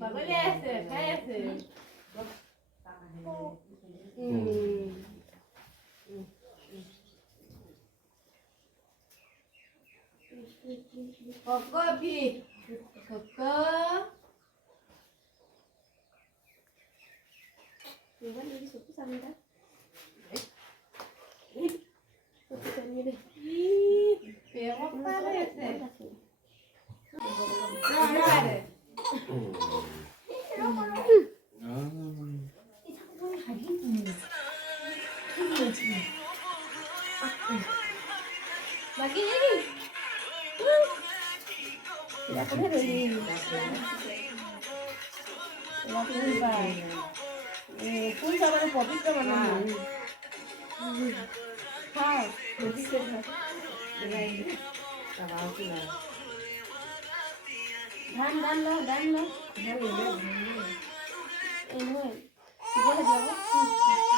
পাগলে আছে খাই আছে Kopi, keke. Iwan ini suku sama dah. Suku sama ni. Pero parece. Lagi ni. Tidak boleh beli. Tidak boleh buy. Pun sama ada kopi sama mana. Haa, kopi sama. Dan lo. Ini boleh jawab.